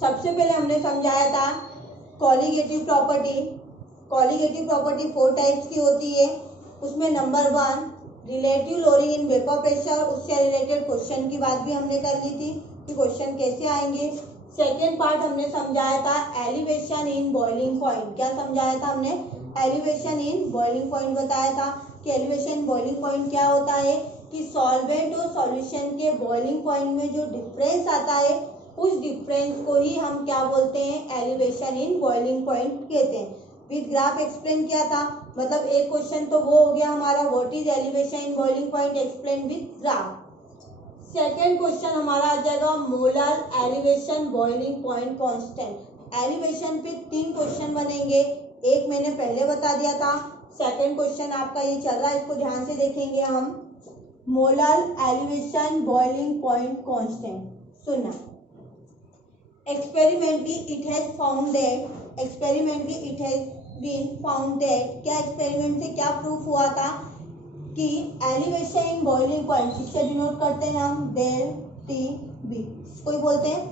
सबसे पहले हमने समझाया था colligative property. Colligative property 4 types की होती है। उसमें number 1 relative lowering in vapour pressure, उससे रिलेटेड क्वेश्चन की बात भी हमने कर ली थी कि क्वेश्चन कैसे आएंगे। सेकेंड पार्ट हमने समझाया था एलिवेशन इन बॉइलिंग पॉइंट। क्या समझाया था हमने? एलिवेशन इन बॉइलिंग पॉइंट बताया था कि एलिवेशन बॉइलिंग पॉइंट क्या होता है कि सॉल्वेंट और सॉल्यूशन के बॉइलिंग पॉइंट में जो डिफरेंस आता है उस डिफरेंस को ही हम क्या बोलते हैं? एलिवेशन इन बॉइलिंग पॉइंट कहते हैं। विद ग्राफ एक्सप्लेन किया था, मतलब एक क्वेश्चन तो वो हो गया हमारा what is elevation in boiling point explain with graph. Second question हमारा आ जाएगा molar elevation boiling point constant. Elevation पे 3 क्वेश्चन बनेंगे, एक मैंने पहले बता दिया था, सेकेंड क्वेश्चन आपका ये चल रहा है, इसको ध्यान से देखेंगे हम। Molar elevation boiling point constant सुनना। Experimentally it has found that, experimentally it has been found that, क्या एक्सपेरिमेंट से क्या प्रूफ हुआ था कि एलिवेशन इन बॉइलिंग पॉइंट, जिससे डिनोट करते हैं हम डेल टी बी, इसको ही बोलते हैं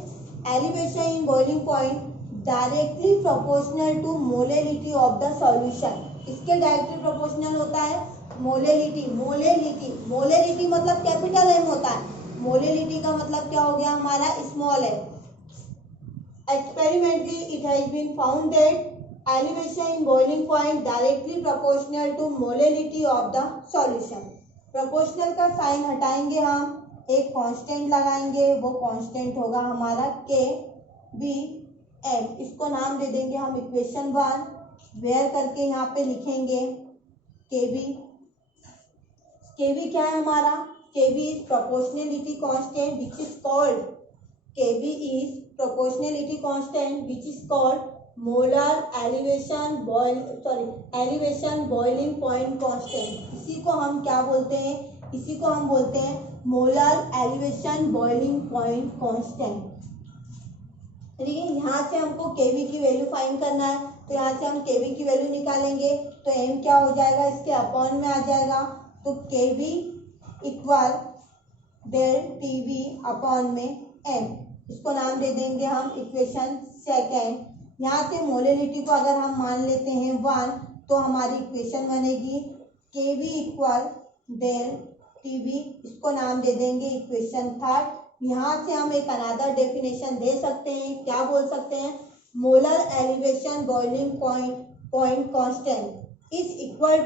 elevation in boiling point directly proportional to molality of the solution. इसके डायरेक्टली प्रोपोर्शनल होता है मोलेलिटी। मोलेलिटी, मोलेलिटी मतलब कैपिटल एम होता है, मोलेलिटी का मतलब क्या हो गया हमारा? स्मॉल है। Experimentally, it has been found that elevation in boiling point directly proportional to molality of the solution. Proportional का साइन हटाएंगे हम, एक कांस्टेंट लगाएंगे, वो कांस्टेंट होगा हमारा के बी एम। इसको नाम दे देंगे हम इक्वेशन 1, वेयर करके यहाँ पे लिखेंगे के बी। के बी क्या है हमारा? K B is proportionality constant which is called, Kb is proportionality constant which is called molar elevation boiling point constant। इसी को हम क्या बोलते हैं? इसी को हम बोलते हैं molar elevation boiling point constant। ठीक है, यहाँ से हमको Kb की वैल्यू फाइंड करना है, तो यहाँ से हम Kb की वैल्यू निकालेंगे तो m क्या हो जाएगा? इसके अपॉन में आ जाएगा, तो Kb equal del TB upon में m। इसको नाम दे देंगे हम इक्वेशन 2। यहाँ से मोलेलिटी को अगर हम मान लेते हैं 1, तो हमारी इक्वेशन बनेगी K B equal del T B, इसको नाम दे देंगे इक्वेशन 3। यहाँ से हम एक अनदर डेफिनेशन दे सकते हैं, क्या बोल सकते हैं? Molar elevation boiling point constant is equal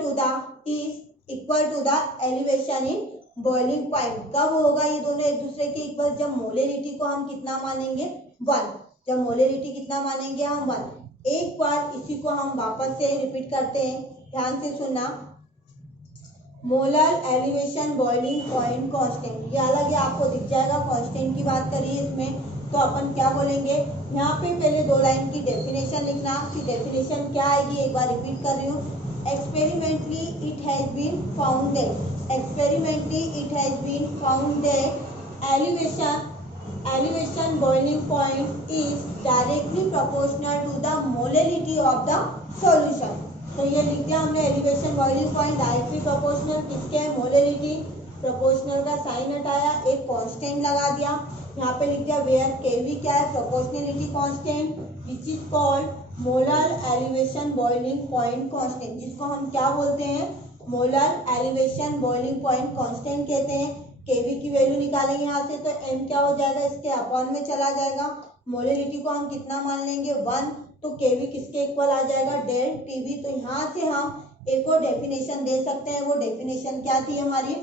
to the elevation in boiling point. कब होगा ये दोनों एक दूसरे के इक्वल? जब मोलेलिटी को हम कितना मानेंगे? 1। जब मोलेलिटी कितना मानेंगे हम? 1। एक बार इसी को हम वापस से रिपीट करते हैं, ध्यान से सुनना। Molar elevation boiling point constant, ये अलग है, आपको दिख जाएगा। कांस्टेंट की बात करिए इसमें, तो अपन क्या बोलेंगे? यहाँ पे पहले 2 लाइन की डेफिनेशन लिखना कि डेफिनेशन क्या आएगी। एक बार रिपीट कर रही हूँ। Experimentally it has been found that, experimentally it has been found that elevation boiling point is directly proportional to the molality of the solution। तो ये लिख दिया हमने elevation boiling point directly proportional किसके है? मोलेलिटी। प्रोपोर्शनल का sign हटाया, एक कांस्टेंट लगा दिया, यहाँ पे लिख दिया वेयर केवी क्या है? Proportionality constant which is called molar elevation boiling point constant, जिसको हम क्या बोलते हैं? Molar elevation boiling point constant कहते हैं। केवी की वैल्यू निकालेंगे यहाँ से, तो m क्या हो जाएगा? इसके अपॉन में चला जाएगा। मोलेलिटी को हम कितना मान लेंगे? 1, तो केवी किसके इक्वल आ जाएगा? Del TB. तो यहाँ से हम एक और डेफिनेशन दे सकते हैं, वो डेफिनेशन क्या थी हमारी?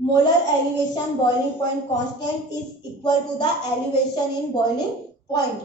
Molar elevation boiling point constant is equal to the elevation in boiling point.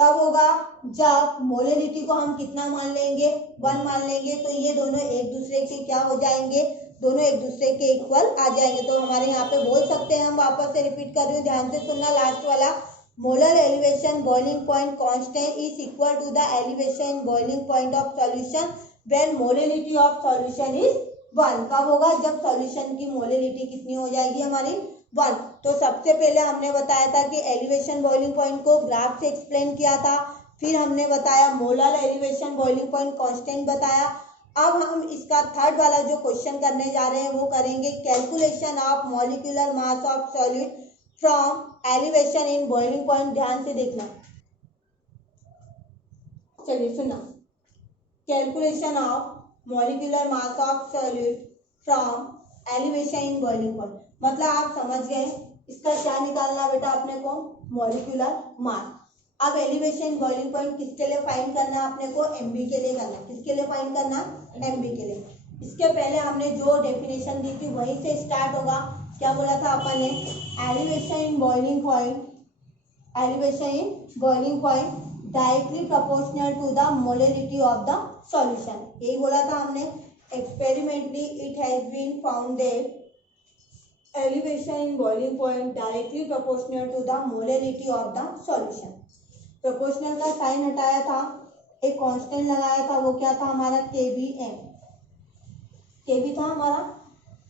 कब होगा? जब मोलेलिटी को हम कितना मान लेंगे? 1 मान लेंगे, तो ये दोनों एक दूसरे के क्या हो जाएंगे? दोनों एक दूसरे के इक्वल आ जाएंगे। तो हमारे यहाँ पे बोल सकते हैं, हम वापस से रिपीट कर रही हूँ, ध्यान से सुनना लास्ट वाला। Molar elevation boiling point constant is equal to the elevation boiling point of solution when molality of solution is 1। कब होगा? जब सॉल्यूशन की मोलेलिटी कितनी हो जाएगी हमारी? 1। तो सबसे पहले हमने बताया था कि एलिवेशन बॉइलिंग पॉइंट को ग्राफ से एक्सप्लेन किया था, फिर हमने बताया molar elevation boiling point constant बताया। अब हम इसका थर्ड वाला जो क्वेश्चन करने जा रहे हैं वो करेंगे calculation of molecular mass of solute from elevation in boiling point. ध्यान से देखना, चलिए सुना। Calculation of molecular mass of solute from elevation in boiling point, मतलब आप समझ गए इसका क्या निकालना बेटा अपने को, मॉलिक्यूलर मास। अब एलिवेशन बॉइलिंग पॉइंट किसके लिए फाइंड करना है अपने को, एमबी के लिए करना। किसके लिए फाइंड करना, एमबी के लिए। इसके पहले हमने जो डेफिनेशन दी थी वहीं से स्टार्ट होगा। क्या बोला था अपन ने, elevation in boiling point, elevation in boiling point directly proportional to the molarity of the solution. यही बोला था हमने। Experimentally it has been found that elevation in boiling point directly proportional to the molarity of the solution। Proportional का sign हटाया था, एक constant लगाया था, वो क्या था हमारा KBM। KB था हमारा,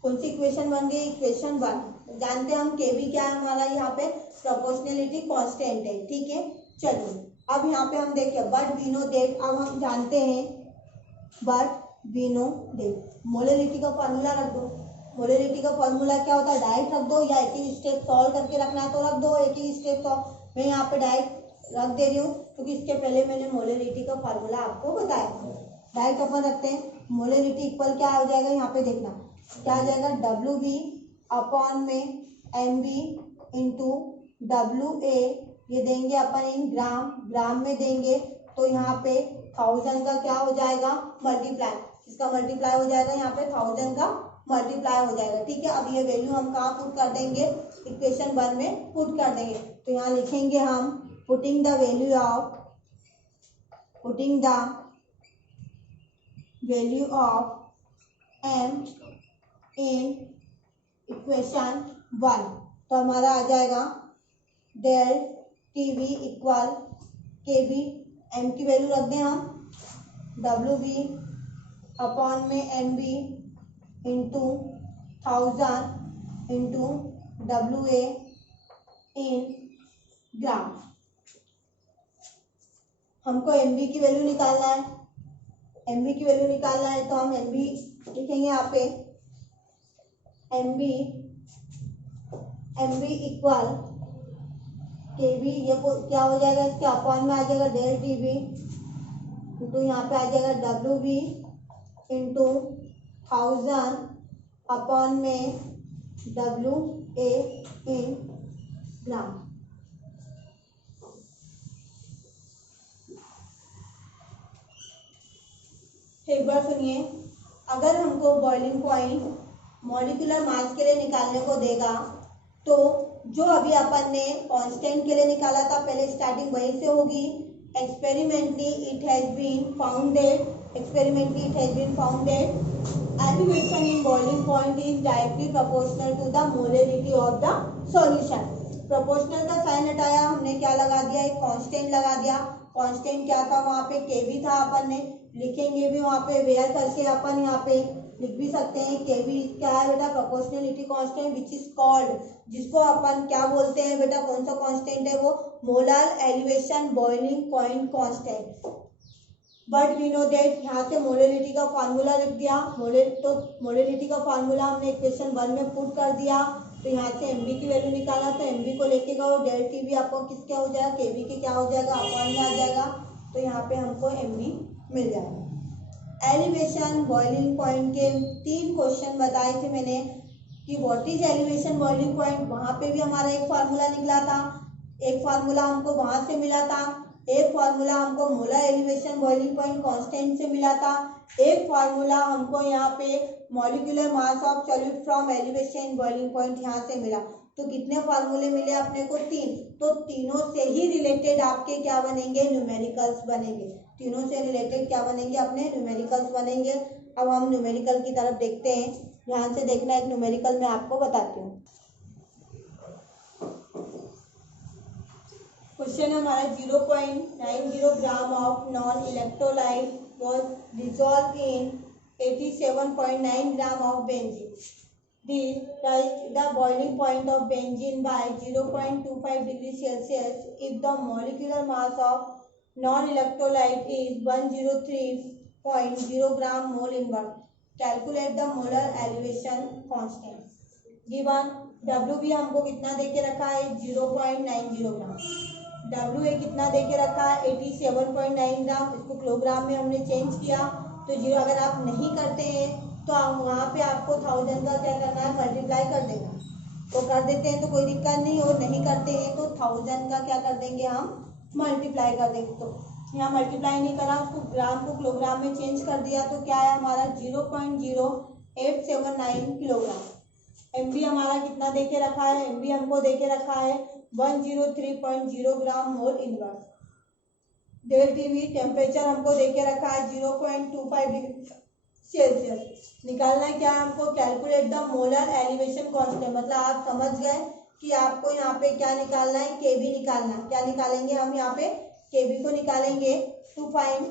कौन सी इक्वेशन बन गई, इक्वेशन 1। जानते हैं हम KB क्या है हमारा, यहाँ पे प्रोपोर्शनलिटी कांस्टेंट है, ठीक है। चलिए अब यहाँ पे हम देखिए बट वी नो दैट, अब हम जानते हैं but we know that. Molarity का फॉर्मूला रख दो। मोलरिटी का फॉर्मूला क्या होता है, डायरेक्ट रख दो या एक ही स्टेप सॉल्व करके रखना है तो रख दो एक ही स्टेप सॉल्व। मैं यहाँ पे डायरेक्ट रख दे रही हूँ क्योंकि इसके पहले मैंने मोलरिटी का फॉर्मूला आपको बताया। डायरेक्ट अपन रखते हैं। मोलरिटी इक्वल क्या हो जाएगा, यहाँ पे देखना क्या आ जाएगा, WB अपॉन में MB इंटू WA, ये देंगे अपन इन ग्राम, ग्राम में देंगे तो यहाँ पे 1000 का क्या हो जाएगा, मल्टीप्लाई। इसका मल्टीप्लाई हो जाएगा, यहाँ पे 1000 का मल्टीप्लाई हो जाएगा, ठीक है। अब ये वैल्यू हम कहाँ पुट कर देंगे, इक्वेशन 1 में पुट कर देंगे। तो यहाँ लिखेंगे हम putting the value of M in equation 1। तो हमारा आ जाएगा del TV equal KB, M की वैल्यू रख दें हम WB अपॉन में MB into 1000 into WA in gram. हमको MB की वैल्यू निकालना है, MB की वैल्यू निकालना है तो हम MB लिखेंगे यहाँ पे MB इक्वल KB, ये क्या हो जाएगा, इसके अपॉन में आ जाएगा डेल TV इंटू यहाँ पे आ जाएगा WB इंटू 1000 अपॉन में WA इन ग्राम। एक बार सुनिए, अगर हमको बॉइलिंग पॉइंट मॉलिक्यूलर मास के लिए निकालने को देगा तो जो अभी अपन ने कांस्टेंट के लिए निकाला था पहले स्टार्टिंग वहीं से होगी। Experimentally it has been found that elevation in boiling point is directly proportional to the molarity of the solution। Proportional का साइन हटाया, हमने क्या लगा दिया, एक कांस्टेंट लगा दिया। कांस्टेंट क्या था, वहाँ पे KB था, अपन ने लिखेंगे भी वहाँ पे वेयर करके अपन यहाँ पे लिख भी सकते हैं। KB क्या है बेटा, proportionality constant which is called, जिसको अपन क्या बोलते हैं बेटा, कौन सा कांस्टेंट है वो, molar elevation boiling point constant. But we know that, यहाँ से मोलरिटी का फार्मूला लिख दिया। तो मोलरिटी का फार्मूला हमने इक्वेशन 1 में पुट कर दिया। तो यहाँ से MB की वैल्यू निकाला तो MB को लेके गए, डेल TV आपको किसके हो जाएगा, KB के क्या हो जाएगा, अपॉन में आ जाएगा। तो यहाँ पे हमको MB मिल जाएगा। एलिवेशन बॉइलिंग पॉइंट के 3 क्वेश्चन बताए थे मैंने कि what is elevation boiling point. वहाँ पे भी हमारा एक फार्मूला निकला था, एक फार्मूला हमको वहाँ से मिला था, एक फार्मूला हमको molar elevation boiling point constant से मिला था, एक फार्मूला हमको यहाँ पे molecular mass of solute from elevation boiling point यहाँ से मिला। तो कितने फार्मूले मिले अपने को, 3। तो तीनों से ही रिलेटेड आपके क्या बनेंगे, न्यूमेरिकल्स बनेंगे। तीनों से रिलेटेड क्या बनेंगे, अपने न्यूमेरिकल्स बनेंगे। अब हम न्यूमेरिकल की तरफ देखते हैं, ध्यान से देखना, एक न्यूमेरिकल मैं आपको बताती हूँ। क्वेश्चन हमारा 0.90 gram of non electrolyte was dissolved in 87.9 gram of benzene. This raised the boiling point of benzene by 0.25 degrees Celsius if the molecular mass of non-electrolyte is 103.0 gram mole inverse. Calculate the molar elevation constant. Given W भी हमको कितना दे के रखा है 0.90 ग्राम। W A कितना दे के रखा है 87.9 ग्राम। इसको किलोग्राम में हमने चेंज किया तो 0। अगर आप नहीं करते हैं तो वहाँ पे आपको 1000 का क्या करना है मल्टीप्लाई कर देना। तो कर देते हैं तो कोई दिक्कत नहीं, और नहीं करते हैं तो 1000 का क्या कर देंगे हम मल्टीप्लाई कर देंगे। तो यहाँ मल्टीप्लाई नहीं करा, उसको ग्राम को किलोग्राम में चेंज कर दिया तो क्या है हमारा 0.0879 किलोग्राम। एम बी हमारा कितना दे के रखा है, एम बी हमको दे के रखा है 103.0 gram mole inverse. Del T V temperature हमको दे के रखा है 0.25 डिग्री सेल्सियस। निकालना है क्या है हमको, calculate the molar elevation constant. मतलब आप समझ गए कि आपको यहाँ पे क्या निकालना है, केबी निकालना है। क्या निकालेंगे हम यहाँ पे, केबी को निकालेंगे टू फाइंड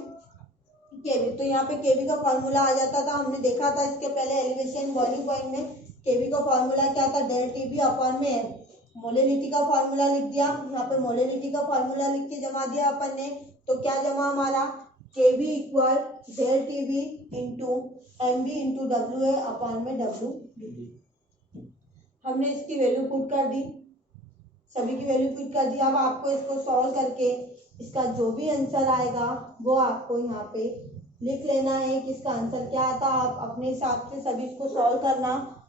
केबी। तो यहाँ पे केबी का फॉर्मूला आ जाता था, हमने देखा था इसके पहले एलिवेशन बॉइलिंग पॉइंट में। केबी का फॉर्मूला क्या था, डेल टी बी अपॉन में मोलेलिटी का फॉर्मूला लिख दिया। यहाँ पे मोलेलिटी का फॉर्मूला लिख के जमा दिया अपन ने। तो क्या जमा हमारा, K B equal del T B into M B into W A upon में डब्ल्यू डी। हमने इसकी वैल्यू पुट कर दी, सभी की वैल्यू पुट कर दी। अब आपको इसको सॉल्व करके इसका जो भी आंसर आएगा वो आपको यहाँ पे लिख लेना है कि इसका आंसर क्या आता। आप अपने हिसाब से सभी इसको सॉल्व करना।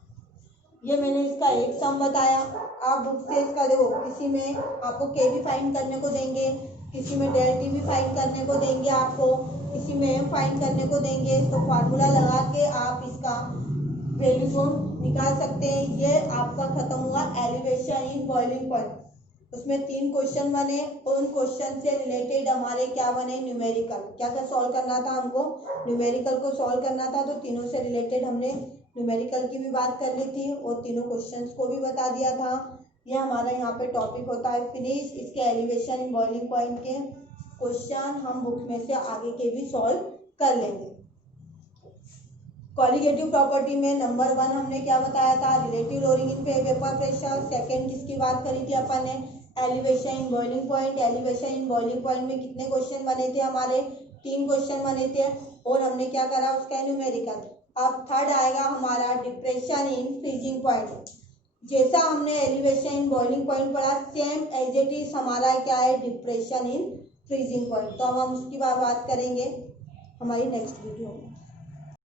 ये मैंने इसका एक सम बताया। आप बुक से इसका देखो, किसी में आपको के बी फाइंड करने को देंगे, किसी में डेल टी बी फाइंड करने को देंगे, आपको किसी में एम फाइंड करने को देंगे। तो फार्मूला लगा के आप इसका वैल्यू को निकाल सकते हैं। ये आपका खत्म हुआ एलिवेशन इन बॉइलिंग पॉइंट। उसमें 3 क्वेश्चन बने, उन क्वेश्चन से रिलेटेड हमारे क्या बने, न्यूमेरिकल। क्या क्या सॉल्व करना था हमको, न्यूमेरिकल को सॉल्व करना था। तो तीनों से रिलेटेड हमने न्यूमेरिकल की भी बात कर ली थी और तीनों क्वेश्चंस को भी बता दिया था। ये हमारा यहाँ पे टॉपिक होता है फिनिश। इसके एलिवेशन इन बॉइलिंग पॉइंट के क्वेश्चन हम बुक में से आगे के भी सॉल्व कर लेंगे। कॉलिगेटिव प्रॉपर्टी में नंबर 1 हमने क्या बताया था, relative lowering in vapour pressure. Second किसकी बात करी थी अपन ने, elevation in boiling point. Elevation in boiling point में कितने क्वेश्चन बने थे हमारे, 3 क्वेश्चन बने थे और हमने क्या करा उसका न्यूमेरिकल। अब थर्ड आएगा हमारा डिप्रेशन इन फ्रीजिंग पॉइंट। जैसा हमने एलिवेशन इन बॉइलिंग पॉइंट पढ़ा, सेम एज इट इज हमारा क्या है डिप्रेशन इन फ्रीजिंग पॉइंट। तो अब हम उसकी बात करेंगे हमारी नेक्स्ट वीडियो में।